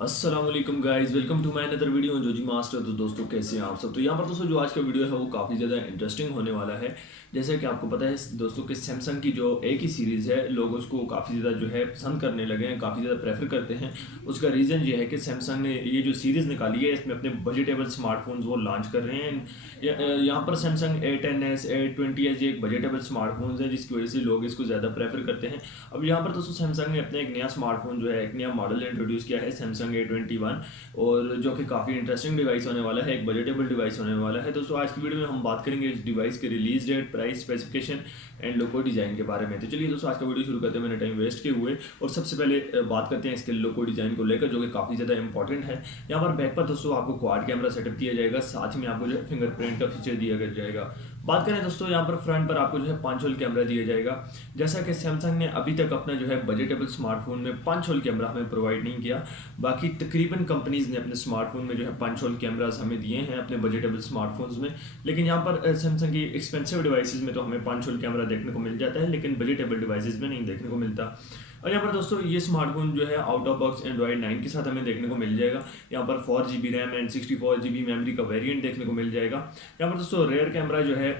अस्सलाम वालेकुम guys, welcome to my another video जो जी मास्टर। तो दोस्तों कैसे हैं आप सब। तो यहाँ पर दोस्तों जो आज का वीडियो है वो काफ़ी ज़्यादा इंटरेस्टिंग होने वाला है। जैसे कि आपको पता है दोस्तों कि सैमसंग की जो एक ही सीरीज़ है लोग उसको काफ़ी ज़्यादा जो है पसंद करने लगे हैं, काफ़ी ज़्यादा प्रेफर करते हैं। उसका रीज़न ये है कि सैमसंग ने ये जो सीरीज़ निकाली है इसमें अपने बजटेबल स्मार्टफोन्स वो लॉन्च कर रहे हैं। यहाँ पर सैमसंग A10s A20s ये एक बजटेबल स्मार्टफोन्स है जिसकी वजह से लोग इसको ज़्यादा प्रेफर करते हैं। अब यहाँ पर दोस्तों सैमसंग ने अपने एक नया स्मार्टफोन जो है एक नया मॉडल इंट्रोड्यूस किया है सैमसंग A21, और जो कि काफ़ी इंटरेस्टिंग डिवाइस होने वाला है, एक बजटेबल डिवाइस होने वाला है। दोस्तों आज की वीडियो में हम बात करेंगे इस डिवाइस के release date, price, specification and logo design के बारे में। तो चलिए दोस्तों आज का वीडियो शुरू करते हैं, मैंने टाइम वेस्ट किए हुए। और सबसे पहले बात करते हैं इसके लोगो डिज़ाइन को लेकर जो कि काफ़ी ज़्यादा इंपॉर्टेंट है। यहाँ पर बैक पर दोस्तों आपको क्वाड कैमरा सेटअप दिया जाएगा, साथ में आपको जो है फिंगरप्रिंट का फीचर दिया जाएगा। बात करें दोस्तों यहाँ पर फ्रंट पर आपको जो है 5 होल कैमरा दिया जाएगा। जैसा कि सैमसंग ने अभी तक अपना जो है बजटेबल स्मार्टफोन में 5 होल कैमरा हमें प्रोवाइड नहीं किया। बाकी तकरीबन कंपनीज ने अपने स्मार्टफोन में जो है 5 होल कैमरास हमें दिए हैं अपने बजटेबल स्मार्टफोन्स में। लेकिन यहाँ पर सैमसंग की एक्सपेंसिव डिवाइसेस में तो हमें 5 होल कैमरा देखने को मिल जाता है, लेकिन बजटेबल डिवाइसेस में नहीं देखने को मिलता। और यहाँ पर दोस्तों ये स्मार्टफोन जो है आउट ऑफ बॉक्स एंड्रॉइड 9 के साथ हमें देखने को मिल जाएगा। यहाँ पर 4 GB RAM and 64 GB memory का वेरिएंट देखने को मिल जाएगा। यहाँ पर दोस्तों रेयर कैमरा जो है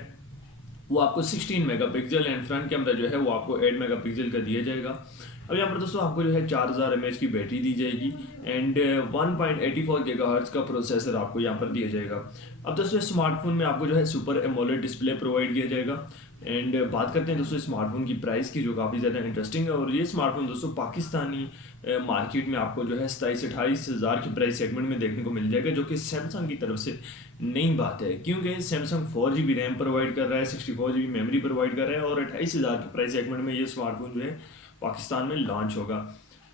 वो आपको 16 मेगापिक्सल एंड फ्रंट कैमरा जो है वो आपको 8 मेगापिक्सल का दिया जाएगा। अब यहाँ पर दोस्तों आपको जो है 4000 mAh की बैटरी दी जाएगी एंड 1.84 GHz का प्रोसेसर आपको यहाँ पर दिया जाएगा। अब दोस्तों स्मार्टफोन में आपको जो है सुपर एमोलेड डिस्प्ले प्रोवाइड किया जाएगा। एंड बात करते हैं दोस्तों स्मार्टफोन की प्राइस की जो काफ़ी ज़्यादा इंटरेस्टिंग है। और ये स्मार्टफोन दोस्तों पाकिस्तानी मार्केट में आपको जो है 27-28 हज़ार की प्राइस सेगमेंट में देखने को मिल जाएगा, जो कि सैमसंग की तरफ से नई बात है, क्योंकि सैमसंग 4 GB रैम प्रोवाइड कर रहा है, 64 GB मेमोरी प्रोवाइड कर रहा है और 28 हज़ार की प्राइस सेगमेंट में ये स्मार्टफोन जो है पाकिस्तान में लॉन्च होगा।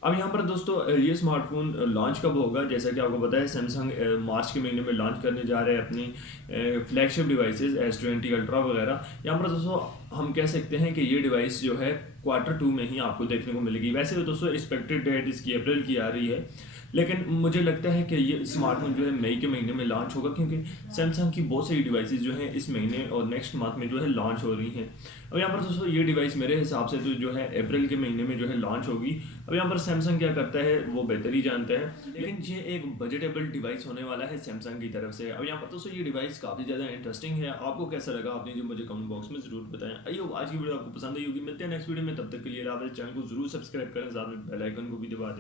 अब यहाँ पर दोस्तों ये स्मार्टफोन लॉन्च कब होगा, जैसा कि आपको पता है सैमसंग मार्च के महीने में लॉन्च करने जा रहे हैं अपनी फ्लैगशिप डिवाइसेस S20 अल्ट्रा वगैरह। यहाँ पर दोस्तों हम कह सकते हैं कि ये डिवाइस जो है Q2 में ही आपको देखने को मिलेगी। वैसे तो दोस्तों एक्सपेक्टेड डेट इसकी अप्रैल की आ रही है, लेकिन मुझे लगता है कि ये स्मार्टफोन जो है मई के महीने में लॉन्च होगा, क्योंकि सैमसंग की बहुत सारी डिवाइसेस जो हैं इस महीने और नेक्स्ट मंथ में जो है लॉन्च हो रही हैं। अब यहाँ पर दोस्तों ये डिवाइस मेरे हिसाब से तो जो है अप्रैल के महीने में जो है लॉन्च होगी। अब यहाँ पर सैमसंग क्या करता है वो बेहतर ही जानता है, लेकिन ये एक बजटेबल डिवाइस होने वाला है सैमसंग की तरफ से। अब यहाँ पर दोस्तों ये डिवाइस काफ़ी ज़्यादा इंटरेस्टिंग है। आपको कैसा लगा आपने जो मुझे कमेंट बॉक्स में जरूर बताएं। आइए आज की वीडियो आपको पसंद आई होगी। मिलते हैं नेक्स्ट वीडियो में, तब तक के लिए चैनल को जरूर सब्सक्राइब करें, साथ में बेल आइकन को भी दबा दें।